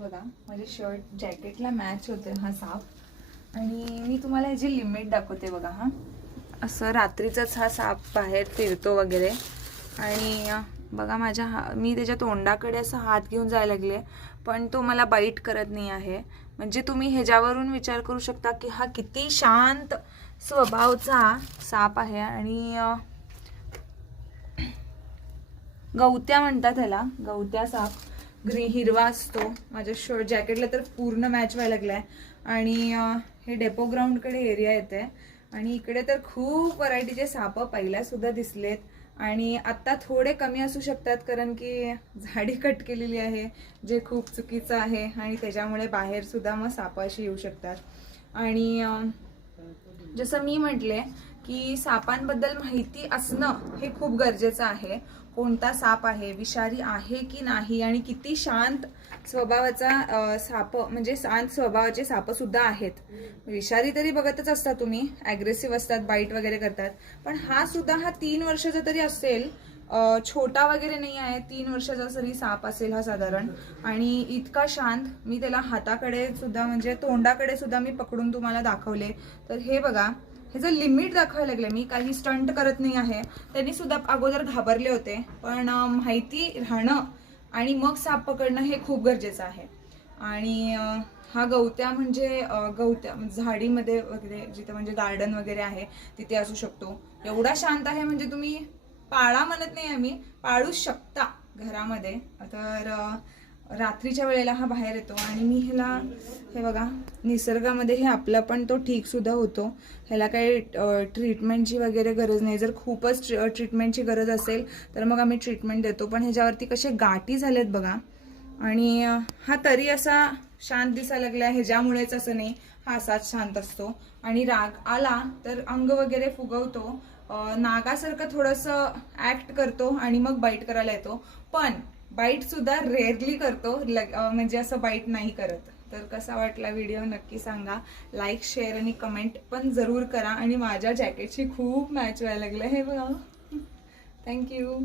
बघा माझे shirt जॅकेटला match होते हा साप। आणि मी तुम्हाला ह्याची लिमिट दाखवते बघा। हा असं रात्रीचाच हा साप बाहेर फिरतो वगैरे। आणि बघा मी त्याच्या तोंडाकडे असं हात घेऊन जायला लागले, पण तो मला बाईट करत नाही आहे। म्हणजे तुम्ही ह्याच्यावरून विचार करू शकता की हा किती शांत स्वभावाचा साप आहे। आणि गवत्या म्हणतात ह्याला, गवत्या साप हिरवा असतो। माझ्या शर्ट जॅकेटला तर पूर्ण मॅच व्हायला लागलाय। आणि हे डेपो ग्राउंडकडे एरिया येते आणि इकडे तर खूप व्हरायटीचे साप पहिला सुद्धा दिसलेत। आणि आत्ता थोडे कमी असू शकतात, कारण की झाडी कट केलेली आहे, जे खूप चुकीचं आहे। आणि त्याच्यामुळे बाहेर सुद्धा मग साप अशी येऊ शकतात। आणि जसं मी म्हटले की सापांबद्दल माहिती असणं हे खूप गरजेचं आहे। कोणता साप आहे, विषारी आहे की नाही, आणि किती शांत स्वभावाचा साप, म्हणजे शांत स्वभावाचे साप सुद्धा आहेत। विषारी तरी बघतच असता तुम्ही, ॲग्रेसिव्ह असतात, बाईट वगैरे करतात, पण हा सुद्धा 3 वर्षाचा तरी असेल, छोटा वगैरे नाही आहे, 3 वर्षाचा तरी साप असेल हा साधारण। आणि इतका शांत, मी त्याला हाताकडे सुद्धा म्हणजे तोंडाकडे सुद्धा मी पकडून तुम्हाला दाखवले। तर हे बघा, ह्याचं लिमिट दाखवायला लागले, मी काही स्टंट करत नाही आहे। त्यांनी सुद्धा अगोदर घाबरले होते, पण माहिती राहणं आणि मग साप पकडणं हे खूप गरजेचं आहे। आणि हा गवत्या म्हणजे गवत्या झाडीमध्ये वगैरे, जिथे म्हणजे गार्डन वगैरे आहे तिथे असू शकतो। एवढा शांत आहे म्हणजे तुम्ही पाळा म्हणत नाही, आम्ही पाळू शकता घरामध्ये। तर रात्रीच्या वेळेला हा बाहेर येतो आणि मी ह्याला, हे बघा निसर्गामध्ये हे आपला पण तो ठीक सुद्धा होतो। ह्याला काही ट्रीटमेंटची वगैरे गरज नाही। जर खूपच ट्रीटमेंटची गरज असेल तर मग आम्ही ट्रीटमेंट देतो, पण ह्याच्यावरती कसे गाठी झालेत बघा। आणि हा तरी असा शांत दिसायला लागला, ह्याच्यामुळेच असं नाही, हा असाच शांत असतो। आणि राग आला तर अंग वगैरे फुगवतो, नागासारखं थोडंसं ऍक्ट करतो आणि मग बाईट करायला येतो, पण बाईट सुद्धा रेअरली करतो, म्हणजे असं बाईट नाही करत। तर कसा वाटला व्हिडिओ नक्की सांगा, लाईक, शेअर आणि कमेंट पण जरूर करा। आणि माझ्या जॅकेटची खूप मॅच व्हायला लागलं हे बघा। थँक्यू।